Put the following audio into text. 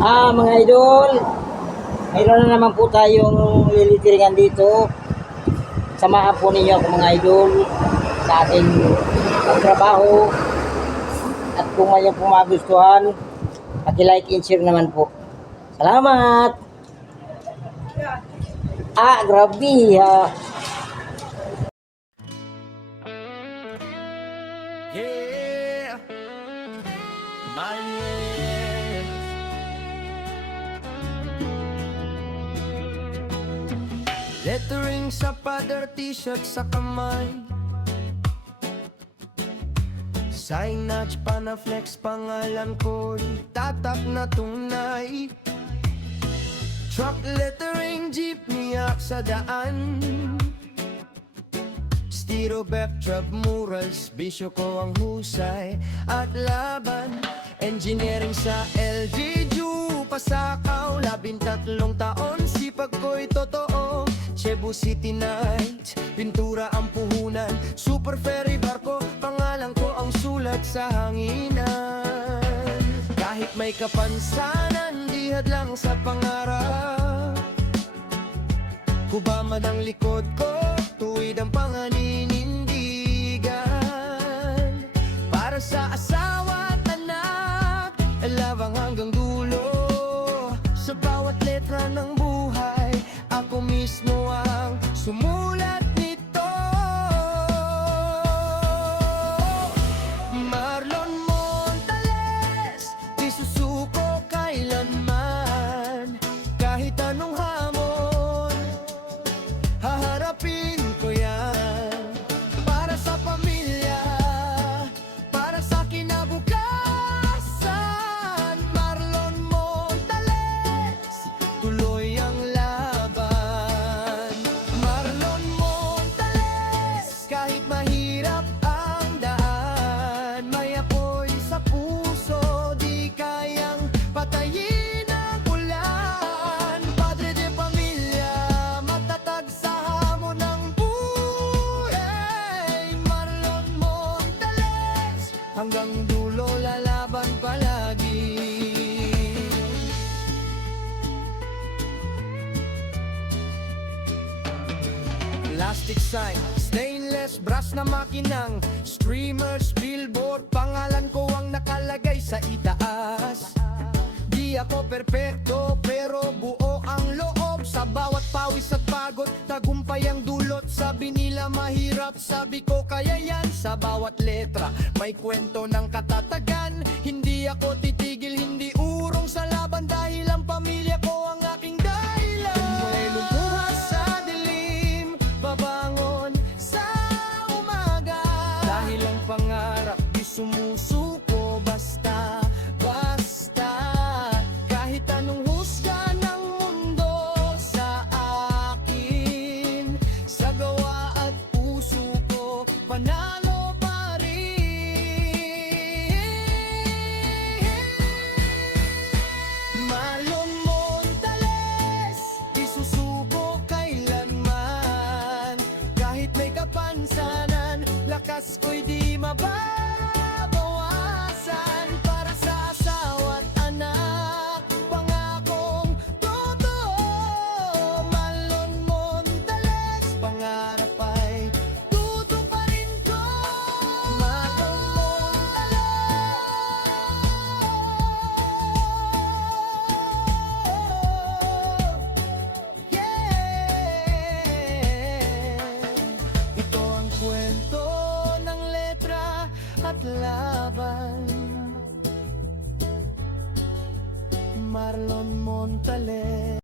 Mga idol, mayroon na naman po tayong lilitiringan dito. Samahan po ninyo ako mga idol sa ating pagtrabaho. At kung may po magustuhan, paki-like and share naman po. Salamat! Grabe ha. Yeah, my name. Lettering sa pader, t-shirt sa kamay, signage pa na flex, pangalan ko'y tatak na tunay. Truck lettering, jeepney sa daan, Stiro backdrop murals, bisyo ko ang husay at laban. Engineering sa LGU, pasakaw, 13 taon, sipag ko'y totoo. Cebu City Nights, pintura ang puhunan, super ferry barko, pangalan ko ang sulat sa hanginan. Kahit may kapansanan, di hadlang sa pangarap, kubaman ang likod ko, tuwid ang panganinindigan. Para sa asawa at anak, labang hanggang dulo. Sa bawat letra ng buhay, ako mismo ang sumulat nito. Marlon Montales, di susuko kailanman. Kahit anong hamon, haharapin ko yan. Para sa pamilya, para sa kinabukasan. Marlon Montales, tuloy ang laban. Marlon Montales, kahit mahirap ang daan, may apoy sa puso, di kayang patayin ang ulan. Padre de pamilya, matatag sa hamon ng buhay. Marlon Montales, hanggang dulo lalaban palagi. Plastic sign, stainless brass na makinang, streamers, billboard, pangalan ko ang nakalagay sa itaas. Di ako perpekto pero buo ang loob. Sa bawat pawis at pagod, tagumpay ang dulot. Sabi nila mahirap, sabi ko kaya yan. Sa bawat letra, may kwento ng katatagan. Hindi ako titigil, hindi urong sa laban, dahil ang pamilya ko ang aking dahilan. May lumuha sa dilim, babangon sa umaga, dahil ang pangarap di sumusuko basta, basta. Kahit anong husga ng mundo sa akin, sa gawa at puso ko, panalo pa rin. Marlon Montales, di susuko kailanman. Kahit may kapansanan, lakas ko'y di mababawasan. Para sa asawa at anak, pangakong totoo. Marlon Montales, pangarap ay tutuparin ko. Marlon Montales, yeah. Ito ang kwento ng letra at laban. Marlon Montales.